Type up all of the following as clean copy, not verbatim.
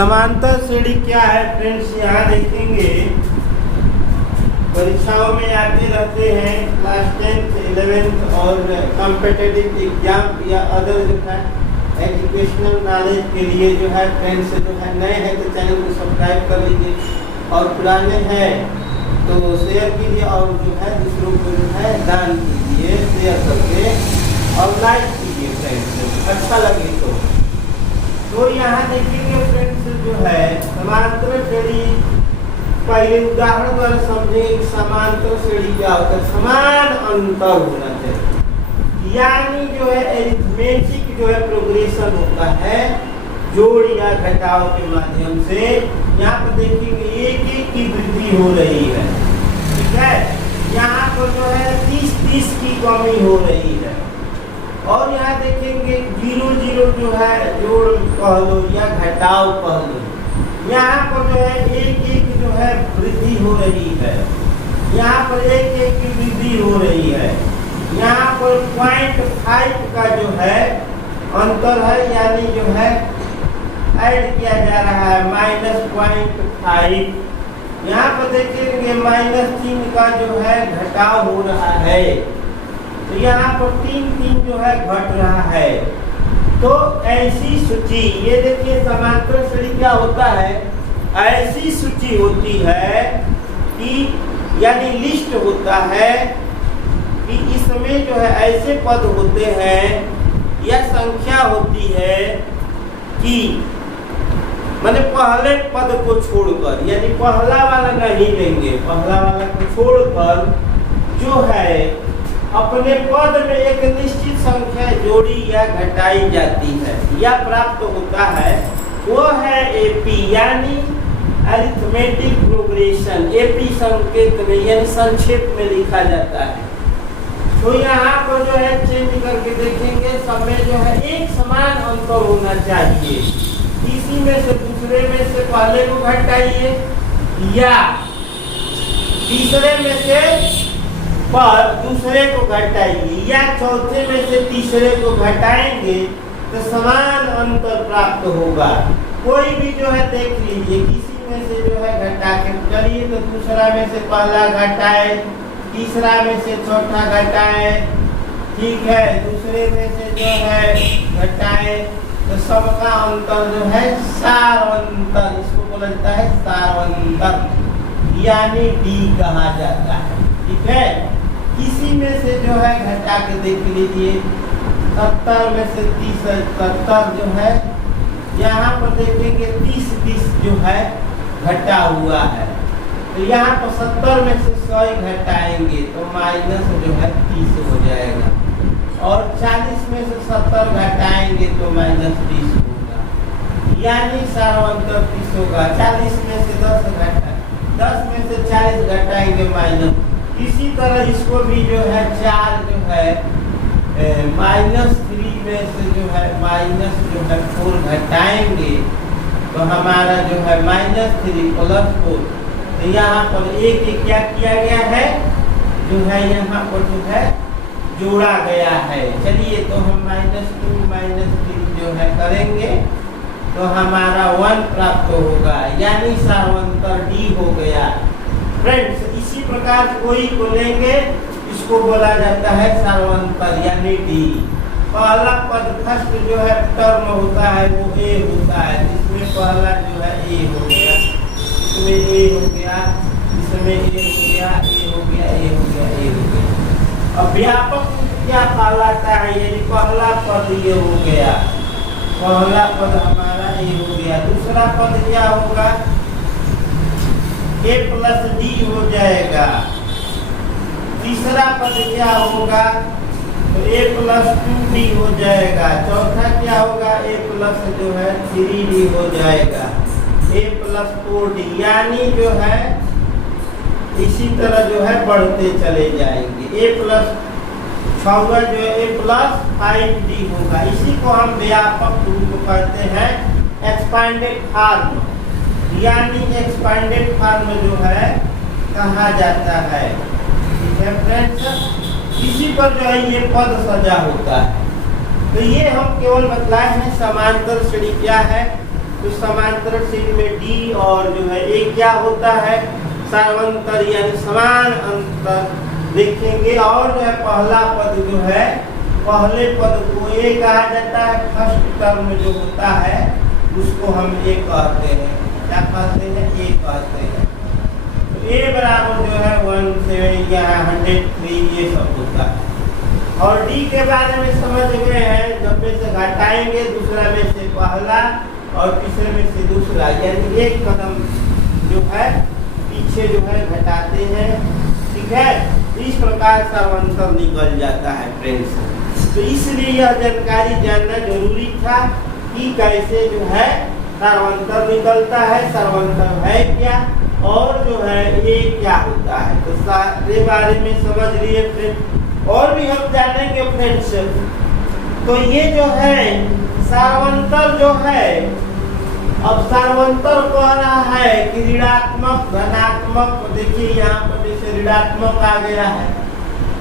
समांतर श्रेणी क्या है फ्रेंड्स, यहाँ देखेंगे परीक्षाओं में आते रहते हैं क्लास 10th 11th और कॉम्पिटिटिव एग्जाम या अदर जो है एजुकेशनल नॉलेज के लिए जो है फ्रेंड्स जो है नए हैं तो चैनल को सब्सक्राइब कर लीजिए और पुराने हैं तो शेयर कीजिए और जो है दूसरों को जो है दान कीजिए शेयर करके और लाइक कीजिए फ्रेंड्स, अच्छा लगे तो यहाँ देखेंगे फ्रेंड्स जो है समांतर श्रेणी, पहले उदाहरण द्वारा समझेंगे कि समांतर श्रेणी क्या होता है। समान अंतर होना चाहिए, यानी जो है एरिथमेटिक जो है प्रोग्रेशन होता है जोड़ या घटाव के माध्यम से। यहाँ पर देखेंगे एक एक की वृद्धि हो रही है, ठीक है। यहाँ पर जो है 30 की कमी हो रही है और यहाँ देखेंगे 0 जो है जोड़ कह लो या घटाव कह लो। यहाँ पर जो है एक जो है वृद्धि हो रही है, यहाँ पर एक की वृद्धि हो रही है। यहाँ पर 0.5 का जो है अंतर है, यानी जो है ऐड किया जा रहा है -0.5। यहाँ पर देखेंगे -3 का जो है घटाव हो रहा है, तो यहाँ पर 3 जो है घट रहा है। तो ऐसी सूची, ये देखिए समांतर श्रेणी क्या होता है, ऐसी सूची होती है कि यानी लिस्ट होता है कि इसमें जो है ऐसे पद होते हैं या संख्या होती है कि माने पहले पद को छोड़कर, यानी पहला वाला नहीं लेंगे, पहला वाला को छोड़कर जो है अपने पद में एक निश्चित संख्या जोड़ी या घटाई जाती है या प्राप्त होता है, वो है एपी यानी अरिथमेटिक प्रोग्रेशन। एपी संकेत में यानी संक्षेप में लिखा जाता है। तो यहाँ पर जो है चेंज करके देखेंगे, सब में जो है एक समान अंतर होना चाहिए। इसी में से दूसरे में से पहले को घटाइए या तीसरे में से पर दूसरे को घटाएंगे या चौथे में से तीसरे को घटाएंगे तो समान अंतर प्राप्त होगा। कोई भी जो है देख लीजिए, किसी में से जो है घटा के चलिए तो दूसरा में से पहला घटाए, तीसरा में से चौथा घटाए, ठीक है, दूसरे में से जो है घटाए तो सबका अंतर जो है सारवंतर, इसको बोला जाता है सारवंतर यानी डी कहा जाता है, ठीक है। इसी में से जो है घटा के देख लीजिए, 70 में से 30 70 जो है, यहाँ पर देखेंगे 30 जो है घटा हुआ है, तो यहाँ पर 70 में से 100 घटाएंगे तो माइनस जो है 30 हो जाएगा और 40 में से 70 घटाएंगे तो -30 होगा, यानी सारवंतर 30 होगा। 40 में से 10 घटा, 10 में से 40 घटाएंगे माइनस। इसी तरह इसको भी जो है 4 जो है -3 में से जो है -4 घटाएंगे तो हमारा जो है -3 + 4। तो यहाँ पर एक क्या किया गया है, जो है यहाँ पर जो है जोड़ा गया है। चलिए तो हम -2 -3 जो है करेंगे तो हमारा 1 प्राप्त होगा, यानी सारवंतर डी हो गया फ्रेंड्स। इसी प्रकार कोई को लेंगे, इसको बोला जाता है सारवंतर यानी डी। पहला पद फर्स्ट जो है टर्म होता है वो ए होता है, इसमें पहला जो है ए हो गया, इसमें ए हो गया, इसमें ए हो गया, ए हो गया, ए हो गया, ए हो गया। अब व्यापक क्या कहलाता है, यानी पहला पद ये हो गया, पहला पद हमारा ए हो गया। दूसरा पद क्या होगा, a + d हो जाएगा। तीसरा पद क्या होगा, तो a + 2d हो जाएगा। चौथा क्या होगा, a + जो है 3d हो जाएगा, a + 4d, यानी जो है इसी तरह जो है बढ़ते चले जाएंगे। a + 6 जो है a + 5d होगा। इसी को हम व्यापक रूप कहते हैं एक्सपांडेड फॉर्म, यानी एक्सपांडेड फॉर्म जो है कहा जाता है, ठीक है फ्रेंड्स। इसी पर जो है ये पद सजा होता है। तो ये हम केवल बतलाए हैं समांतर श्रेणी क्या है, तो समांतर श्रेणी में डी और जो है ए क्या होता है, सर्वांतर यानी समान अंतर देखेंगे। और जो है पहला पद जो है, पहले पद को ए कहा जाता है, फर्स्ट टर्म जो होता है उसको हम ए कहते हैं। क्या कहते हैं? ए कहते हैं। तो ए बराबर जो है 17 या 103 ये सब होता है। और डी के बारे में समझ गए हैं, जब में से घटाएंगे दूसरा में से पहला और तीसरे में से दूसरा, यानी एक कदम जो है पीछे जो है घटाते हैं। ठीक है, इस प्रकार सर्वांतर निकल जाता है फ्रेंड्स। तो इसलिए यह जानकारी जानना जरूरी था कि कैसे जो है सर्वांतर निकलता है, सर्वांतर है क्या और जो है ये क्या होता है। तो सारे बारे में समझ लिए फ्रेंड्स। और भी हम जानेंगे फ्रेंड्स। तो ये जो है सर्वांतर जो है, अब सर्वांतर कह रहा है कि ऋणात्मक धनात्मक, देखिए यहाँ पर जैसे ऋणात्मक आ गया है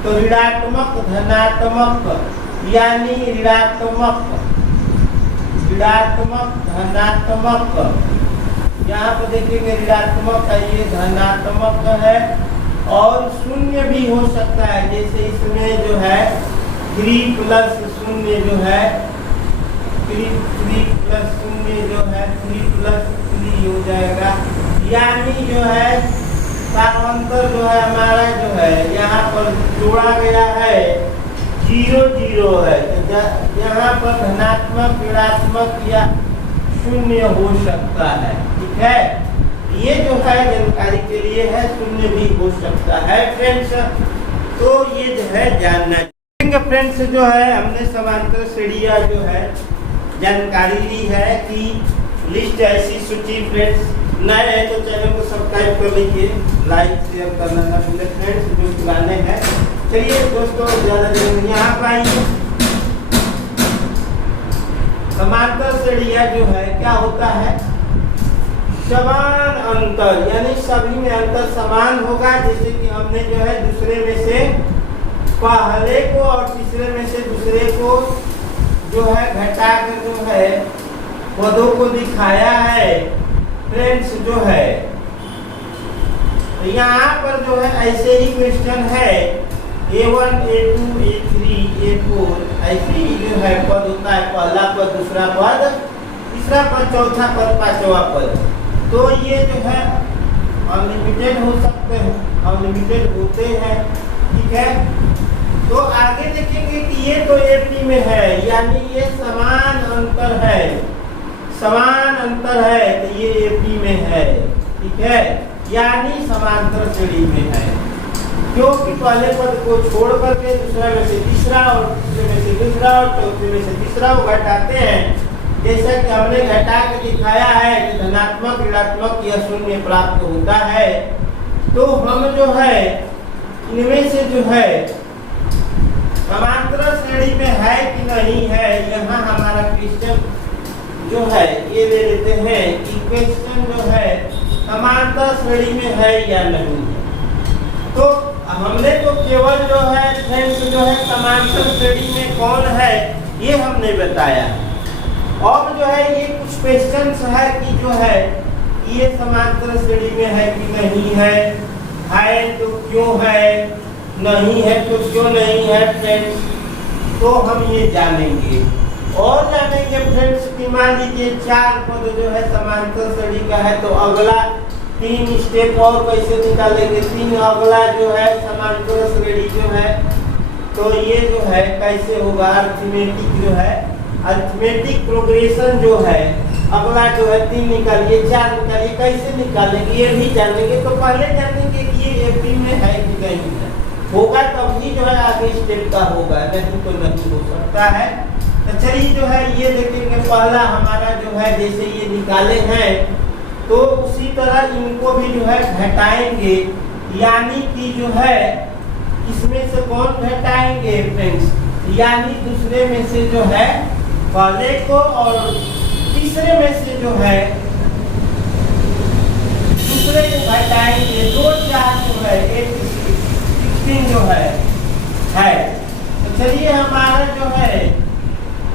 तो ऋणात्मक धनात्मक यानी ऋणात्मक धनात्मक, यहाँ पर देखेंगे ऋणात्मक है, ये धनात्मक है। और शून्य भी हो सकता है, जैसे इसमें जो है 3 प्लस शून्य जो है 3 प्लस शून्य जो है 3 प्लस 3 हो जाएगा। यानी जो है सर्वांतर जो है हमारा जो है यहाँ पर जोड़ा गया है 0 0 है। तो यहाँ पर धनात्मक ऋणात्मक या शून्य हो सकता है। ठीक है, ये जो है जानकारी के लिए है, शून्य भी हो सकता है फ्रेंड्स। तो ये जो है जानना फ्रेंड्स। जो है हमने समांतर श्रेणियां जो है जानकारी ली है कि लिस्ट ऐसी सूची फ्रेंड्स। नए है तो चैनल को सब्सक्राइब कर लीजिए, लाइक शेयर करना ना भूलें फ्रेंड्स, जो पुराने हैं। चलिए दोस्तों, ज़्यादा देर यहाँ पर आइए। समांतर श्रेणियां जो है क्या होता है, समान अंतर, यानी सभी में अंतर समान होगा। जैसे कि हमने जो है दूसरे में से पहले को और तीसरे में से दूसरे को जो है घटा कर जो है पदों को दिखाया है फ्रेंड्स। जो है यहाँ पर जो है ऐसे ही क्वेश्चन है, A1 A2 A3 A4 ऐसे ही जो है पद होता है, पहला पद, दूसरा पद, तीसरा पद, चौथा पद, पांचवा पद। तो ये जो है अनलिमिटेड हो सकते हैं, अनलिमिटेड होते हैं। ठीक है, तो आगे देखेंगे कि ये तो AP में है, यानी ये समान अंतर है, समान अंतर है, तो ये AP में है। ठीक है, यानी समांतर श्रेणी में है, क्योंकि पहले पद को छोड़ करके दूसरा में से तीसरा और तीसरे में से दूसरा और चौथे में से तीसरा को घटाते हैं। जैसा कि हमने घटा के दिखाया है कि धनात्मक ऋणात्मक या शून्य प्राप्त होता है। तो हम जो है इनमें से जो है समांतर श्रेणी में है कि नहीं है, यहाँ हमारा क्वेश्चन जो है ये ले लेते हैं कि क्वेश्चन जो है समांतर श्रेणी में है या नहीं है। तो हमने तो केवल जो है फ्रेंड्स जो है समांतर श्रेणी में कौन है ये हमने बताया। और जो है ये कुछ क्वेश्चंस है कि जो है ये समांतर श्रेणी में है कि नहीं है तो क्यों है, नहीं है तो क्यों नहीं है फ्रेंड्स। तो हम ये जानेंगे और जानेंगे फ्रेंड्स कि मान लीजिए 4 पद जो है समांतर श्रेणी का है, तो अगला 3 स्टेप और कैसे निकालेंगे। 3 अगला जो है समांतर श्रेणी जो है, तो ये जो है कैसे होगा, अरिथमेटिक जो है, अरिथमेटिक प्रोग्रेशन जो है, अगला जो है 3 निकालिए, 4 निकालिए, कैसे निकालेंगे ये भी जानेंगे। तो पहले जानेंगे कि ये AP में है कि नहीं है, होगा तभी जो है आगे स्टेप का होगा, नहीं तो नहीं हो सकता है। तो चलिए जो है ये देखेंगे, पहला हमारा जो है जैसे ये निकाले हैं तो उसी तरह इनको भी जो है घटाएंगे, यानी कि जो है इसमें से कौन घटाएंगे फ्रेंड्स, यानी दूसरे में से जो है पहले को और तीसरे में से जो है दूसरे को घटाएंगे। 2 4 जो है 16 जो है। तो चलिए हमारा जो है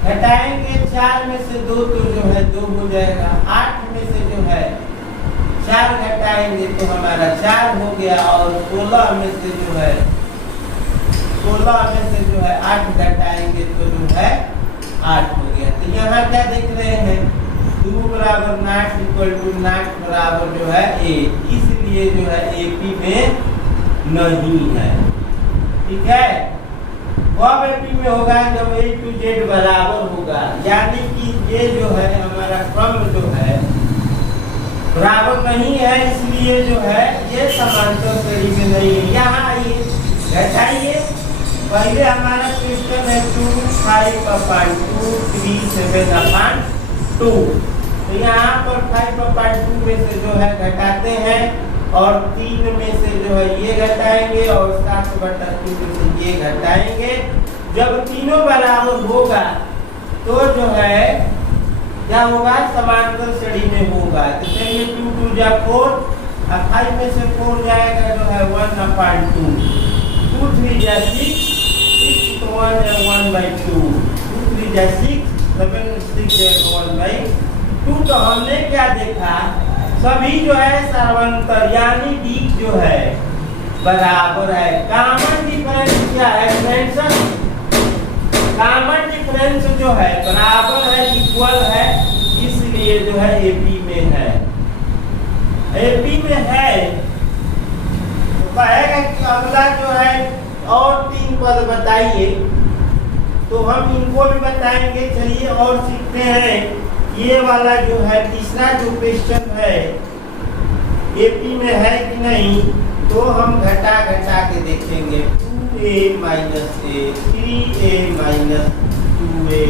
घटाएंगे 4 में से 2 तो जो है 2 हो जाएगा। 8 में से जो है 4 घटाएंगे तो हमारा 4 हो गया। और 16 में से जो है 8 घटाएंगे तो जो है 8 हो गया। तो यहाँ क्या देख रहे हैं, 2 बराबर नॉट इक्वल टू नॉट बराबर जो है 8, इसलिए जो है एपी में नहीं है। ठीक है, कब एपी में होगा, जब ए टू जेड बराबर होगा, यानी कि ये जो है हमारा क्रम जो है बराबर नहीं है, इसलिए जो है ये समांतर श्रेणी में नहीं है। यहाँ आइए घटाइए, पहले हमारा क्वेश्चन है 2 5/2 3 7/2, तो यहाँ पर 5/2 में से जो है घटाते हैं और 3 में से जो है ये घटाएंगे और 7/2 में से ये घटाएंगे। जब तीनों बराबर होगा तो जो है क्या होगा, समांतर श्रेणी में होगा। तो चलिए 2 2 जा 4 और 5 में से 4 जाएगा जो है 1/2, 2 3 जा 6 6 तो 1/2, 2 3 जा 6 7 6 जाएगा 1/2। तो हमने क्या देखा, सभी जो है सर्वांतर यानी डी जो है बराबर है। कॉमन डिफरेंस क्या है फ्रेंड्स, कॉमन डिफरेंस जो है बराबर है, इक्वल है, इसलिए जो है एपी में है। एपी में है तो कहेगा कि अगला जो है और 3 पद बताइए, तो हम इनको भी बताएंगे। चलिए और सीखते हैं, ये वाला जो है तीसरा जो क्वेश्चन है एपी में है कि नहीं, तो हम घटा के देखेंगे। 2a minus a, 3a minus 2a,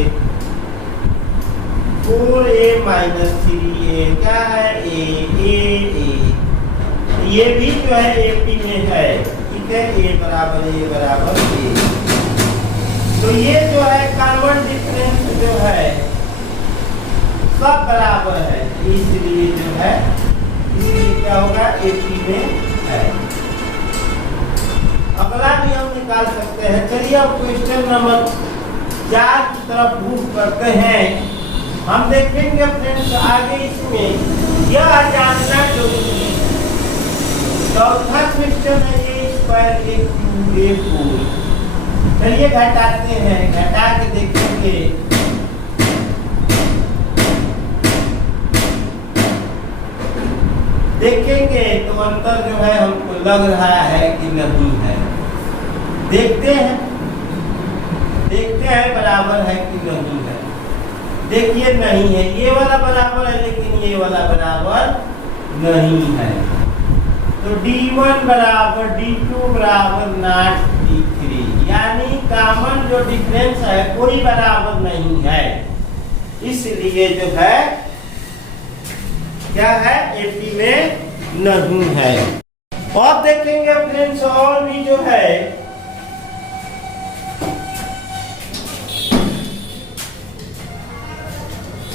4a minus 3a, क्या है a। ये भी जो है एपी में है। ठीक है, a बराबर a। तो ये जो है कॉमन डिफरेंस जो है सब बराबर है, इसलिए जो है क्या होगा, एपी में है। अगला भी हम निकाल सकते हैं। चलिए अब क्वेश्चन नंबर 4 की तरफ मूव करते हैं। हम देखेंगे फ्रेंड्स आगे इसमें यह जानना जरूरी है। चौथा क्वेश्चन है a²a²a4। चलिए घटाते हैं, घटा के देखेंगे। देखेंगे तो अंतर जो है हमको लग रहा है कि नहीं है। देखते हैं बराबर है कि नहीं है। देखिए नहीं है, ये वाला बराबर है लेकिन ये वाला बराबर नहीं है। तो D1 बराबर D2 बराबर नॉट D3, यानी कॉमन जो डिफरेंस है कोई बराबर नहीं है, इसलिए जो है क्या है, एपी में नहीं है। और देखेंगे फ्रेंड्स और भी जो है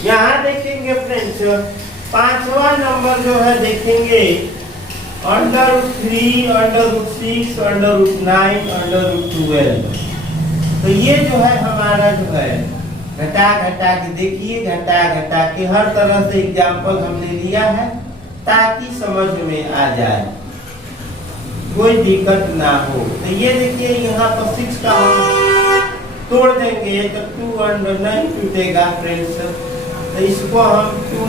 यहाँ देखेंगे फ्रेंड्स 5वां नंबर जो है देखेंगे √3, √6, √9, √12। तो ये जो है हमारा जो है घटा के देखिए, घटा के हर तरह से एग्जाम्पल हमने लिया है ताकि समझ में आ जाए, कोई दिक्कत ना हो। तो ये देखिए यहाँ पर 6 का हम तोड़ देंगे तो 2 नहीं टूटेगा फ्रेंड्स। तो इसको हम 2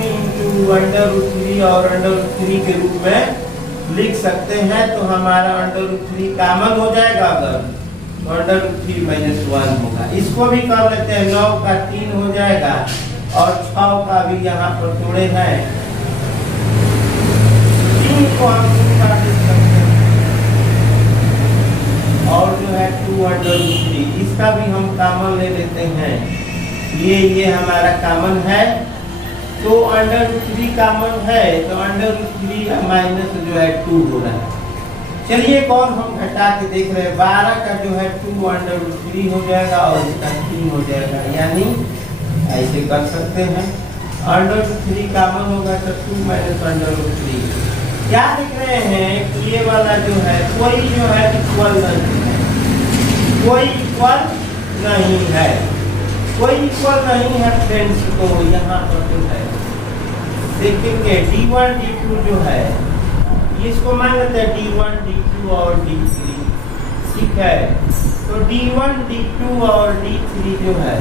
× √3 और √3 के रूप में लिख सकते हैं। तो हमारा √3 कॉमन हो जाएगा, अगर √3 - 1 होगा। इसको भी कर लेते हैं, 9 का 3 हो जाएगा और 6 का भी यहाँ पर तोड़े हैं, 3 को हम 2 का लिख सकते हैं और जो है 2 √3 इसका भी हम कॉमन ले लेते हैं। ये हमारा कॉमन है, तो √3 कॉमन है, तो √3 माइनस जो है 2 हो रहा है। चलिए एक और हम घटा के देख रहे हैं। 12 का जो है 2 √3 हो जाएगा और इसका 3 हो जाएगा, यानी ऐसे कर सकते हैं। √3 कॉमन होगा तो 2 - √3 क्या लिख रहे हैं कि ये वाला जो है कोई जो है इक्वल नहीं है, कोई इक्वल नहीं है। कोई इक्वल नहीं है फ्रेंड्स, तो यहाँ पर जो है देखेंगे D1 D2 जो है इसको मान लेते हैं D1 D2 और D3, ठीक है। तो D1 D2 और D3 जो है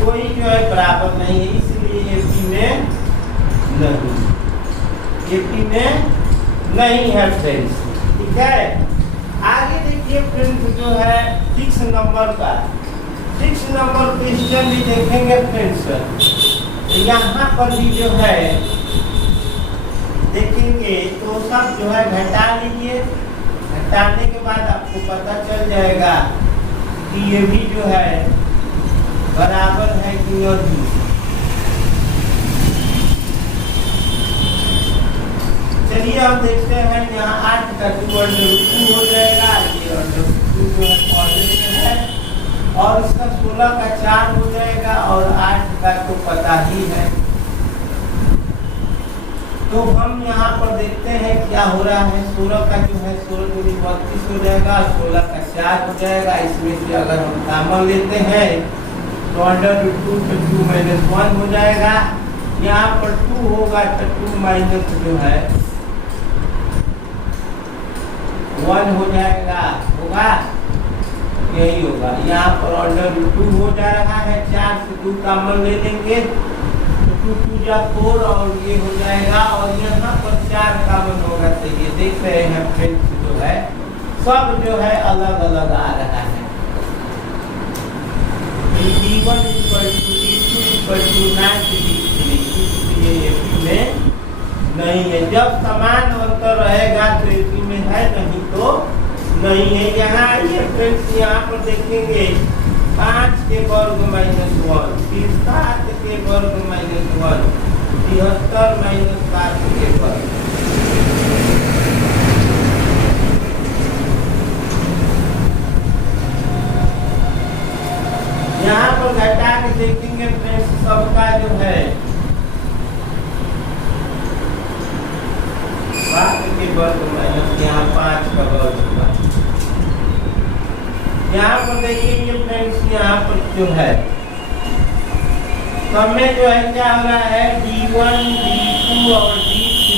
कोई जो है बराबर नहीं है, इसलिए AP में नहीं है फ्रेंड्स, ठीक है। आगे देखिए फ्रेंड्स जो है 6 नंबर का 6 नंबर क्वेश्चन भी देखेंगे फ्रेंड्स। यहाँ पर भी जो है देखेंगे तो सब जो है घटा लीजिए, घटाने के बाद आपको पता चल जाएगा कि ये भी जो है बराबर है कि नहीं। चलिए हम देखते हैं यहाँ 8 का 2√2 हो जाएगा, ये √2 जो है पॉजिटिव है, और इसका 16 का 4 हो जाएगा, और 8 का तो पता ही है। तो हम यहाँ पर देखते हैं क्या हो रहा है। 16 का जो है 16 दूनी 32 हो जाएगा, 16 का 4 हो जाएगा। इसमें से अगर हम कॉमन लेते हैं तो √2 से 2 - 1 हो जाएगा। यहाँ पर 2 होगा तो 2 माइनस जो है 1 हो जाएगा, होगा यही होगा। यहाँ पर √2 हो जा रहा है, 4 से 2 कॉमन ले लेंगे तो 2 2 जा 4 और ये हो जाएगा, और यहाँ पर 4 कॉमन होगा। तो ये देख रहे हैं फ्रेंड्स जो है सब जो है अलग अलग आ रहा है। D1 = D2 = 9 इसलिए AP में नहीं है। जब समान अंतर रहेगा तो AP में है, नहीं तो नहीं है। यहाँ ये फ्रेंड्स यहाँ पर देखेंगे 5 के वर्ग -1, फिर 7 के वर्ग -1, 73 - 7 के वर्ग। यहाँ पर घटा के देखेंगे फ्रेंड्स सबका जो है 7 के वर्ग माइनस यहाँ 5 का वर्ग होगा। यहाँ पर देखेंगे फ्रेंड्स यहाँ पर जो है सब में जो है क्या हो रहा है D1 D2 और D3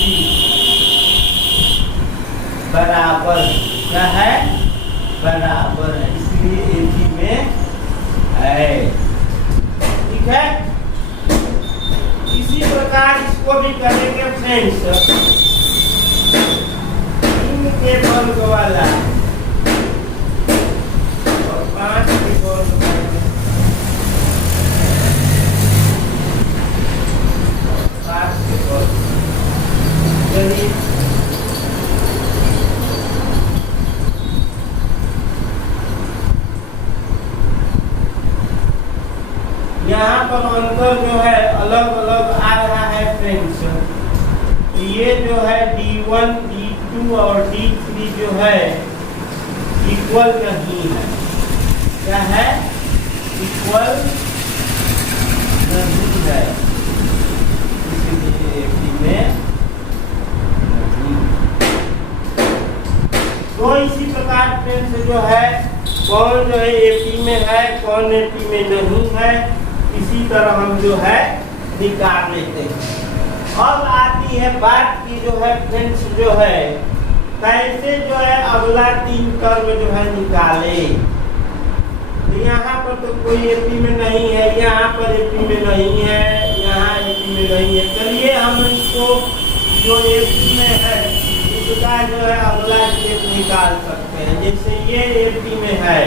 बराबर क्या है, बराबर है, इसलिए AP में है, ठीक है। इसी प्रकार इसको भी करेंगे फ्रेंड्स, 3 के वर्ग वाला और 5 के वर्ग वाला और 7 के वर्ग। चलिए यहाँ पर अंतर जो है अलग अलग आ रहा है फ्रेंड्स। ये जो है D1 D2 और D3 जो है इक्वल नहीं है, क्या है, इक्वल नहीं है, इसलिए AP में नहीं। तो इसी प्रकार फ्रेंड्स जो है कौन जो है AP में है, कौन AP में नहीं है, इसी तरह हम जो है निकाल लेते हैं। अब आती है बात की जो है फ्रेंड्स जो है कैसे जो है अगला 3 टर्म जो है निकाले। तो यहाँ पर तो कोई AP में नहीं है, यहाँ पर AP में नहीं है, यहाँ AP में नहीं है। चलिए हम इसको जो AP में है इसका जो है अगला स्टेप निकाल सकते हैं। जैसे ये AP में है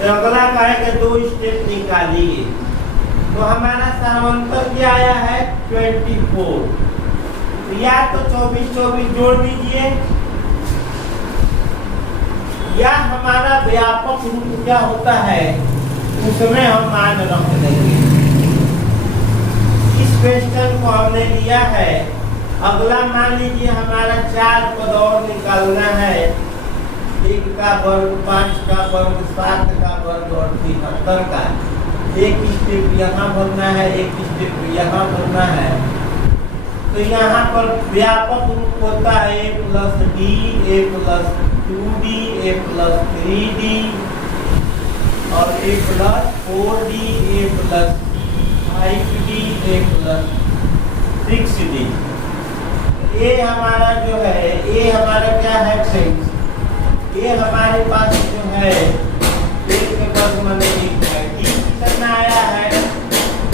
तो अगला कहेगा 2 स्टेप निकालिए। तो हमारा समांतर क्या आया है 24, या तो 24 24 जोड़ दीजिए, या हमारा व्यापक रूप क्या होता है उसमें हम मान रख देंगे। इस क्वेश्चन को हमने लिया है। अगला मान लीजिए हमारा 4 पद और निकालना है, 1 का वर्ग, 5 का वर्ग, 7 का वर्ग और 73 का। एक स्टेप यहाँ भरना है, एक स्टेप यहाँ भरना है। तो यहाँ पर व्यापक रूप होता है A+D, A+2D, A+3D, और a plus 4d a plus 5d a plus 6d। ये हमारा जो है, ये हमारा क्या है फ्रेंड्स, ये हमारे पास जो है एक के वर्ग में एक है। डी कितना आया है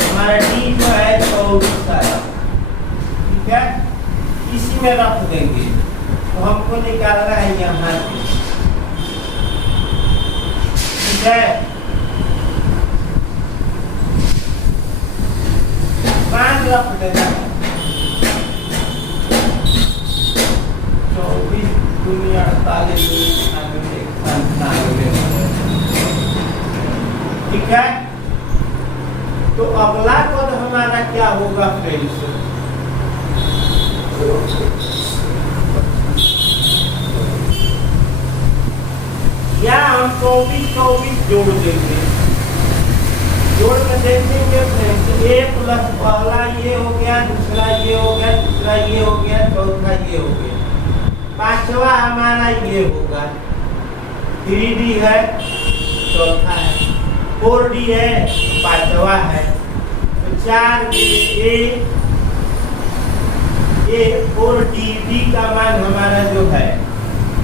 हमारा, डी जो है 24 आया, ठीक है। इसी में रख देंगे, तो हमको निकालना है यहाँ से, ठीक है। 5 रख देना है, 24 दूनी 48 ठीक है। तो अगला पद हमारा क्या होगा फ्रेंड्स, या हम 24 जोड़ देंगे, जोड़ के देखेंगे फ्रेंड्स। ए प्लस पहला ये हो गया, दूसरा ये हो गया, तीसरा ये हो गया, चौथा ये हो गया, पांचवा हमारा ये होगा। 3d है, चौथा है, 4d है, पांचवा है, तो 4 ये 4d का मान हमारा जो है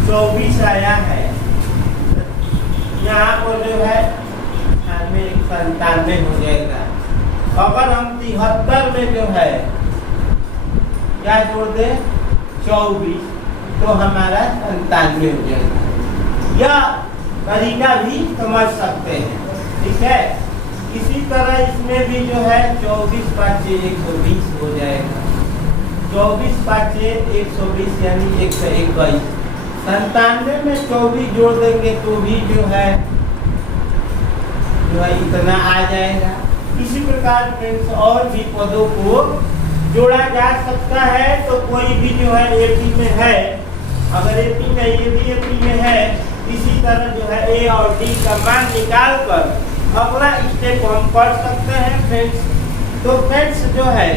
24 आया है। यहाँ पर जो है 97 हो जाएगा। अगर हम 73 में जो है क्या जोड़ दे 24, तो हमारा 97 हो जाएगा। यह तरीका भी समझ सकते हैं, ठीक है। इसी तरह इसमें भी जो है 24 5 120 हो जाएगा। 24 5 120 यानी 121। 97 में 24 जोड़ देंगे तो भी जो है इतना आ जाएगा। इसी प्रकार फ्रेंड्स और भी पदों को जोड़ा जा सकता है। तो कोई भी जो है एपी में है, अगर एपी में ये भी एपी में है, इसी तरह जो है ए और डी का मान निकाल कर अगला स्टेप हम पढ़ सकते हैं फ्रेंड्स। तो फ्रेंड्स जो है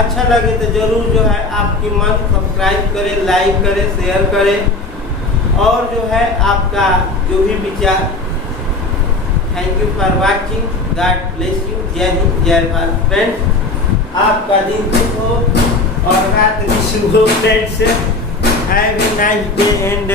अच्छा लगे तो जरूर जो है आपकी मन सब्सक्राइब करें, लाइक करें, शेयर करें, और जो है आपका जो भी विचार। Thank you for watching, God bless you. जय हिंद, जय भारत फ्रेंड्स। आपका दिन शुभ हो और रात भी शुभ हो friends. Have a nice day and